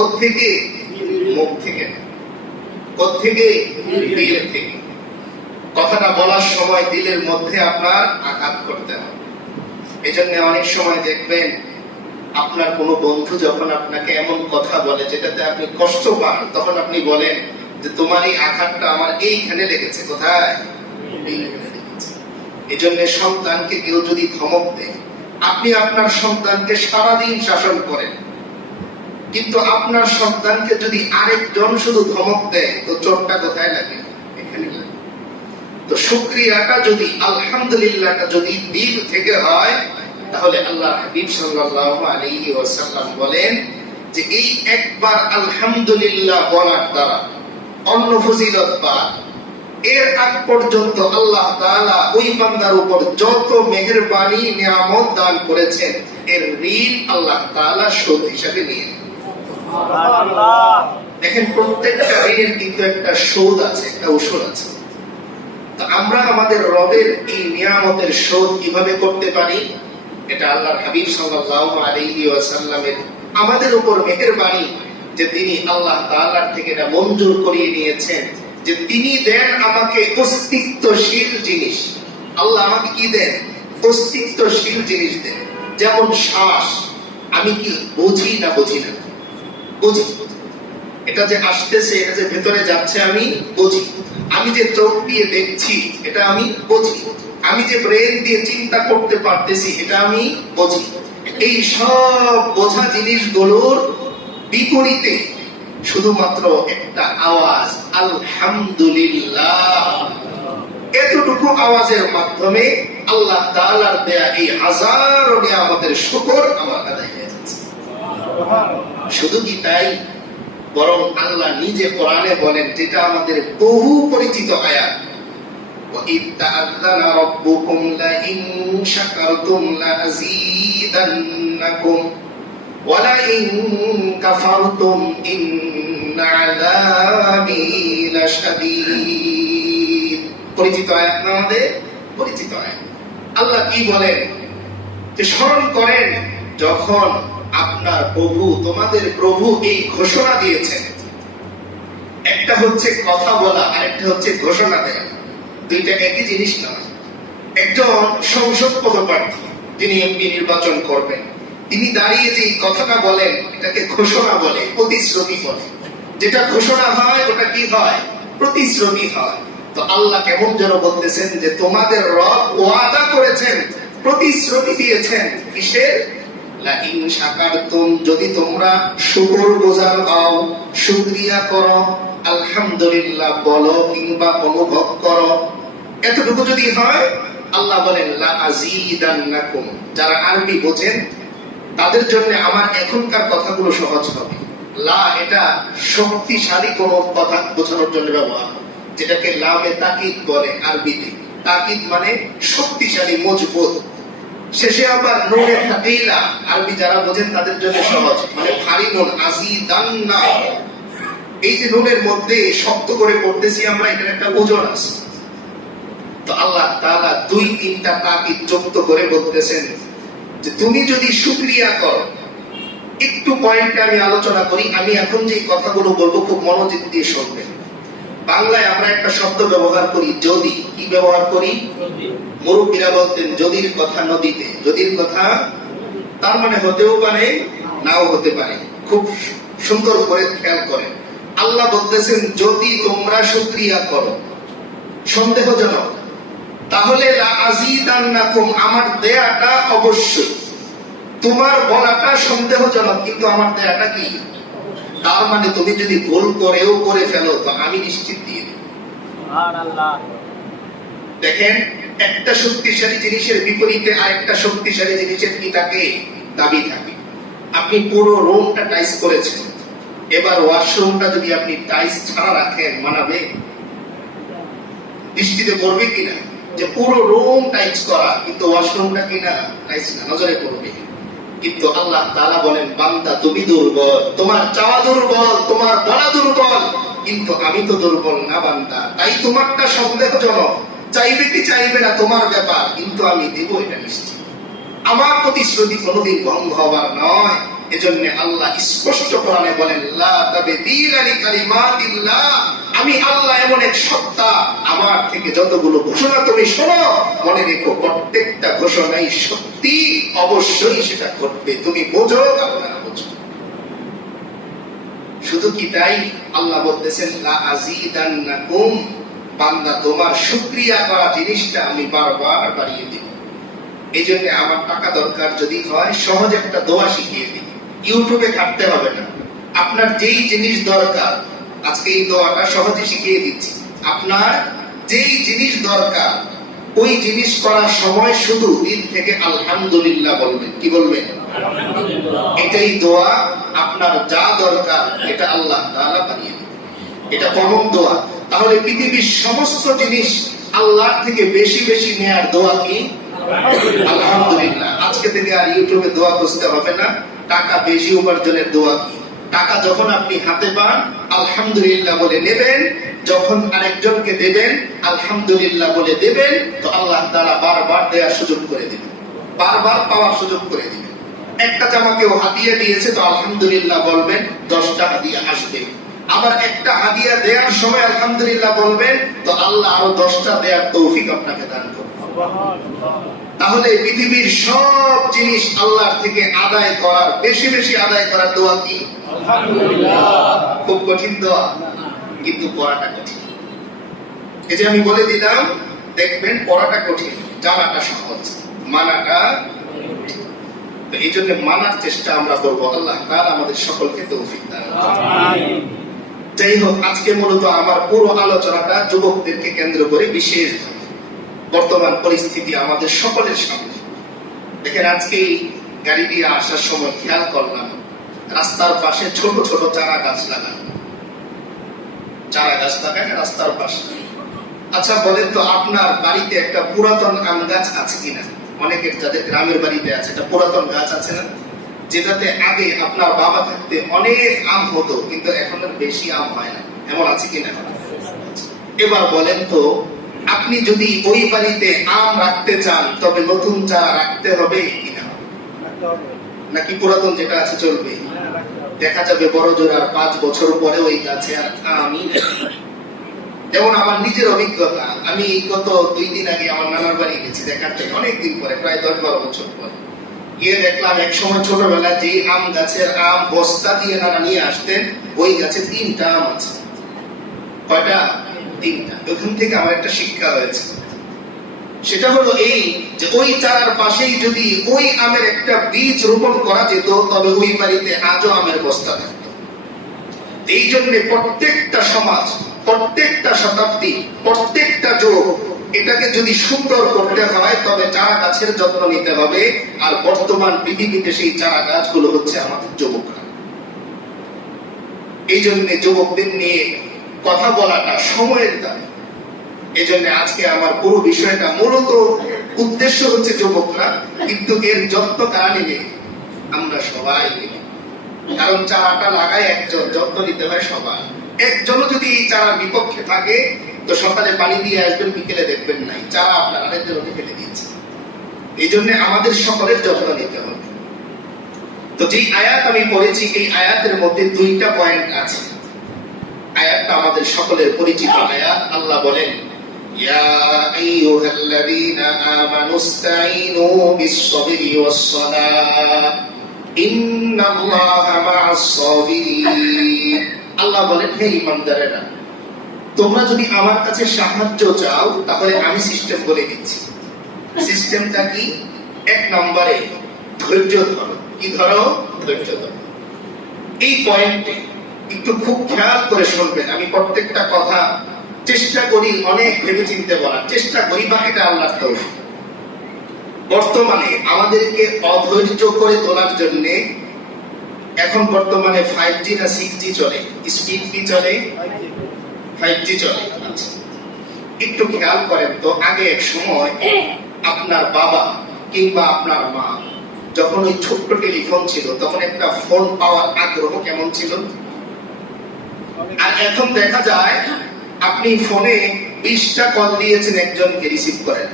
কোত্থেকে? মুখ থেকে। কোত্থেকে? দিল থেকে। কথাটা বলার সময় দিলের মধ্যে আপনার আঘাত করতে হবে। এজন্য অনেক সময় দেখবেন আপনার কোনো বন্ধু যখন আপনাকে এমন কথা বলে যেটাতে আপনি কষ্ট পান, তখন আপনি বলেন যে তোমার এই আঘাতটা আমার এইখানে লেগেছে। কোথায়? এইখানে লেগেছে। এজন্য সন্তানকে কেউ যদি ধমক দেয়, আপনি আপনার সন্তানকে সারাদিন শাসন করেন, কিন্তু আপনার সন্তানকে যদি আরেকজন শুধু ধমক দেয়, তো চোটটা কোথায় লাগে? এখানে লাগে। তো শুকরিয়াটা যদি, আলহামদুলিল্লাহটা যদি দিল থেকে হয়, তাহলে আল্লাহ হাবিব সাল্লাল্লাহু আলাইহি ওয়াসাল্লাম বলেন যে এই একবার আলহামদুলিল্লাহ বলার দ্বারা অন্য ফজিলত বা এর আগ পর্যন্ত আল্লাহ তাআলা ওই বান্দার উপর যত মেহেরবানি নিয়ামত দান করেছেন, এর ঋণ আল্লাহ তাআলা সুদ হিসাবে নিয়ে নেন। সুবহানাল্লাহ। দেখেন প্রত্যেকটা ঋণের কিন্তু একটা সুদ আছে, একটা উসুল আছে। তো আমরা আমাদের রবের এই নিয়ামতের শোধ কিভাবে করতে পারি? এটা আল্লাহর হাবিব সাল্লাল্লাহু আলাইহি ওয়াসাল্লামের আমাদের উপর মেহেরবানি যে তিনি আল্লাহ তাআলার থেকে এটা মঞ্জুর করিয়ে নিয়েছেন যে তিনি দেন আমাকে অস্তিত্বশীল জিনিস। আল্লাহ আমাকে কি দেন? অস্তিত্বশীল জিনিস দেন। যেমন শ্বাস, আমি কি বুঝি না বুঝি না? বুঝি। এটা যে আসতেছে, এটা যে ভেতরে যাচ্ছে, আমি বুঝি। আমি যে চোখ দিয়ে দেখছি, এটা আমি বুঝি। আমি যে ব্রেন দিয়ে চিন্তা করতে পারতেছি, এটা আমি বুঝি। এই সব বোঝা জিনিসগুলোর বিপরীতে শুধুমাত্র একটা আওয়াজ, আলহামদুলিল্লাহ। এতটুকু আওয়াজের মাধ্যমে আল্লাহ তাআলার দেয়া এই হাজারো নিয়ামতের শুকর আমার আদায় হয়ে যাচ্ছে। শুধু কি তাই, বরং আল্লাহ নিজে কোরআনে বলেন, যেটা আমাদের বহু পরিচিত আয়াত, وَإِذْ تَأَذَّنَ رَبُّكُمْ لَئِن شَكَرْتُمْ لَأَزِيدَنَّكُمْ وَلَئِن كَفَرْتُمْ إِنَّ عَذَابِي لَشَدِيدٌ। পরিচিত আয়াত না আমাদের? পরিচিত আয়াত। আল্লাহ কি বলেন? যে স্মরণ করেন যখন আপনার প্রভু, তোমাদের প্রভু এই ঘোষণা দিয়েছেন। একটা হচ্ছে কথা বলা, আরেকটা হচ্ছে ঘোষণা দেয়া। দুইটা একই জিনিস না। একজন সংসদ পদপ্রার্থী যিনি এমপি নির্বাচন করবেন, তিনি দাঁড়িয়ে যে কথাটা বলেন, এটাকে ঘোষণা বলে, প্রতিশ্রুতি বলে। যেটা ঘোষণা হয় ওটা কি হয়? প্রতিশ্রুতি হয়। তো আল্লাহ কেমন যেন বলতেছেন যে তোমাদের রব ওয়াদা করেছেন, প্রতিশ্রুতি দিয়েছেন। কিসের? লাইন শাকারতুম, যদি তোমরা শুকরগুজার হও, শুকরিয়া করো, আলহামদুলিল্লাহ বলো কিংবা অনুভব করো, এতটুকু যদি হয়, আল্লাহ বলেন লা আযীদান্নাকুম। যারা আরবি বোঝেন তাদের জন্য আমার এখনকার কথাগুলো সহজ হবে। লা এটা শক্তিশালী কোন কথা বোঝানোর জন্য ব্যবহার, যেটাকে লামে তাকিদ বলে আরবিতে। তাকিদ মানে শক্তিশালী, মজবুত। শেষে আবার নুনে তাকিলা, আরবি যারা বোঝেন তাদের জন্য সহজ, মানে ভারী নুন, আযীদান্না। এই যে নুনের মধ্যে শক্ত করে পড়তেছি আমরা, এটার একটা ওজন আছে। তো আল্লাহ তাআলা দুই তিনটা তাকিদ যুক্ত করে বলতেছেন যে তুমি যদি শুকরিয়া করো। একটু পয়েন্টে আমি আলোচনা করি। আমি এখন যে কথাগুলো বলবো খুব মনোযোগ দিয়ে শুনবেন। বাংলায় আমরা একটা শব্দ ব্যবহার করি, যদি। কি ব্যবহার করি? মুরব্বীরা বলতেন যদির কথা নদীতে। যদির কথা তার মানে হতেও পারে, নাও হতে পারে। খুব সুন্দর করে খেয়াল করেন। আল্লাহ বলতেছেন যদি তোমরা শুকরিয়া করো, সন্দেহজনক, তাহলে লা আযীদান্নাকুম, আমার দেয়াটা অবশ্যই। তোমার বলাটা সন্দেহজনক, কিন্তু আমার দেয়াটা কি? তার মানে তুমি যদি ভুল করেও করে ফেলো, তো আমি নিশ্চিত দিয়ে দেব। সুবহানাল্লাহ। দেখেন, একটা শক্তিশালী জিনিসের বিপরীতে আরেকটা শক্তিশালী জিনিসের কি থাকে? দাবি থাকে। আপনি পুরো রুমটা টাইস করেছেন, এবার ওয়াশরুমটা যদি আপনি টাইস ছাড়া রাখেন, মানাবে? দৃষ্টিতে পড়বে কিনা? যে পুরো রুম টাইস করা, কিন্তু ওয়াশরুমটা কিনা টাইস না, নজরে পড়বে। কিন্তু আল্লাহ তাআলা বলেন বান্দা তুমি দুর্বল, তোমার চাওয়া দুর্বল, তোমার বলা দুর্বল, কিন্তু আমি তো দুর্বল না বান্দা। তাই তোমারটা সন্দেহজনক, চাইবে কি চাইবে না তোমার ব্যাপার, কিন্তু আমি দেব, এটা নিশ্চিত। আমার প্রতিশ্রুতি কোনোদিন ভঙ্গ হবার নয়। এজন্য আল্লাহ স্পষ্ট কোরআনে বলেন, লা তাবদীলা লিকালিমাতিল্লাহ, আমি আল্লাহ এমন এক সত্তা, আমার থেকে যতগুলো ঘোষণা তুমি শোনো, মনে রেখো প্রত্যেকটা ঘোষণাই সত্যি, অবশ্যই সেটা ঘটবে। তুমি বোঝো আপনারা বোঝো। শুধু কি তাই? আল্লাহ বলতেছেন, লা আযীদান্নাকুম, বান্দা তোমার শুকরিয়া করা জিনিসটা আমি বারবার বাড়িয়ে দেব। এই জন্য আমার টাকা দরকার যদি হয়, সহজ একটা দোয়া শিখিয়ে দিই, ইউটিউবে ঘাটতে হবে না। আপনার যেই জিনিস দরকার, আজকে এই দোয়াটা সহজে শিখিয়ে দিচ্ছি। আপনার যেই জিনিস দরকার, ওই জিনিস করার সময় শুধু দিল থেকে আলহামদুলিল্লাহ বলবেন। কি বলবেন? এটাই দোয়া। আপনার যা দরকার এটা আল্লাহ তাআলা বানিয়ে দেবেন। এটা কমন দোয়া। তাহলে পৃথিবীর সমস্ত জিনিস আল্লাহর থেকে বেশি বেশি নেয়ার দোয়া কি? আলহামদুলিল্লাহ। আজকে থেকে আর ইউটিউবে দোয়া খুঁজতে হবে না। টাকা বেশি উপার্জনের দোয়া কি? টাকা যখন আপনি হাতে পান, আলহামদুলিল্লাহ বলে নেবেন। যখন আরেকজনকে দেবেন, আলহামদুলিল্লাহ বলে দেবেন। তো আল্লাহ তাআলা বারবার দেওয়ার সুযোগ করে দিবেন, বারবার পাওয়ার সুযোগ করে দিবেন। একটা জামা কেউ হাদিয়া দিয়েছে, তো আলহামদুলিল্লাহ বলবেন, 10টা হাদিয়া আসবে। আবার একটা হাদিয়া দেওয়ার সময় আলহামদুলিল্লাহ বলবেন, তো আল্লাহ আরো 10টা দেওয়ার তৌফিক আপনাকে দান করবেন। তাহলে পৃথিবীর সব জিনিস আল্লাহর থেকে আদায় করার, বেশি বেশি আদায় করার দোয়া কি? আলহামদুলিল্লাহ। খুব কঠিন দোয়া, কিন্তু পড়াটা কঠিন। এই যে আমি বলে দিলাম, দেখবেন পড়াটা কঠিন, জানাটা সহজ, মানাটা। এই জন্য মানার চেষ্টা আমরা করবো। আল্লাহ তাআলা আমাদের সকলকে তৌফিক দান করুন। যাই হোক, আজকে মূলত আমার পুরো আলোচনাটা যুবকদেরকে কেন্দ্র করে, বিশেষ বর্তমান পরিস্থিতি আমাদের সকলের সামনে। দেখেন, আজকে গাড়ি দিয়ে আসার সময় খেয়াল করলাম, রাস্তার পাশে ছোট ছোট চারা গাছ লাগানো। চারা গাছ লাগায় রাস্তার পাশে। আচ্ছা বলেন তো, আপনার বাড়িতে একটা পুরাতন আম গাছ আছে কিনা? অনেকের যাদের গ্রামের বাড়িতে আছে, একটা পুরাতন গাছ আছে না, যেটাতে আগে আপনার বাবা থাকতে অনেক আম হতো, কিন্তু এখন আর বেশি আম হয় না, এমন আছে কিনা? এবার বলেন তো, আপনি যদি ওই বাড়িতে আম রাখতে চান, তবে নতুন চারা রাখতে হবে কিনা? নাকি পুরাতন যেটা আছে চলবে? দেখা যাবে বড় জোর আর 5 বছর পরে ওই গাছে আর আমই নেই। যেমন আমার নিজের অভিজ্ঞতা, আমি গত 2 দিন আগে আমার নানার বাড়ি গেছি দেখাতে, অনেকদিন পরে, প্রায় 10-12 বছর পরে গিয়ে দেখলাম, এক সময় ছোটবেলায় যে আম গাছের আম বস্তা দিয়ে নানা নিয়ে আসতেন, ওই গাছে 3টা আম আছে। কয়টা? 3টা। ওখান থেকে আমার একটা শিক্ষা হয়েছে, সেটা হলো এই যে ওই চারার পাশেই যদি ওই আমের একটা বীজ রোপণ করা যেত, তবে ওই বাড়িতে আজও আমের বস্তা থাকতো। এই জন্য প্রত্যেকটা সমাজ, প্রত্যেকটা শতাব্দী, প্রত্যেকটা যুগ, এটাকে যদি সুন্দর করতে হয়, তবে চারা গাছের যত্ন নিতে হবে। আর বর্তমান পৃথিবীতে সেই চারা গাছগুলো হচ্ছে আমাদের যুবকরা। এই জন্য যুবকদের নিয়ে কথা বলাটা সময়ের দাবি। এই জন্য আজকে আমার পুরো বিষয়টা মূলত উদ্দেশ্য হচ্ছে যুবকরা, কিন্তু এর যত্ন কারা নেবে? আমরা সবাই নেব। কারণ চারাটা লাগায় একজন, যত্ন নিতে হয় সবাই। একজনও যদি এই চারার বিপক্ষে থাকে, তো সকালে পানি দিয়ে আসবেন, বিকেলে দেখবেন নাই, চারা আপনার আরেকজনকে ফেলে দিয়েছে। এই জন্য আমাদের সকলের যত্ন নিতে হবে। তো যেই আয়াত আমি পড়েছি, এই আয়াতের মধ্যে 2টা পয়েন্ট আছে। আয়াতটা আমাদের সকলের পরিচিত আয়াত। আল্লাহ বলেন, ইয়া আইয়ুহাল্লাযীনা আমানুস্তাঈনু বিস-সাবরি ওয়াস-সালাহ ইন্নাল্লাহা মা'আস-সাবিরিন। আল্লাহ বলেন, হে ঈমানদারেরা, তোমরা যদি আমার কাছে সাহায্য চাও, তাহলে আমি সিস্টেম বলে দিচ্ছি। সিস্টেমটা কি? 1 নম্বরে ধৈর্য ধরো। কি ধরো? ধৈর্য ধরো। এই পয়েন্টে একটু খুব খেয়াল করে শুনবেন। আমি প্রত্যেকটা কথা চেষ্টা করি অনেক ভেবে চিন্তে বলার চেষ্টা করি, বাকিটা আল্লাহর তৌফিক। বর্তমানে আমাদেরকে অধৈর্য করে তোলার জন্য এখন বর্তমানে 5G না 6G চলে? স্পিড কি চলে? 5G চলে। একটু খেয়াল করেন তো, আগে এক সময় আপনার বাবা কিংবা আপনার মা যখন ওই ছোট্ট টেলিফোন ছিল, তখন একটা ফোন পাওয়ার আগ্রহ কেমন ছিল? আর এখন দেখা যায় আপনি ফোনে 20টা কল দিয়েছেন, একজনকে রিসিভ করেন।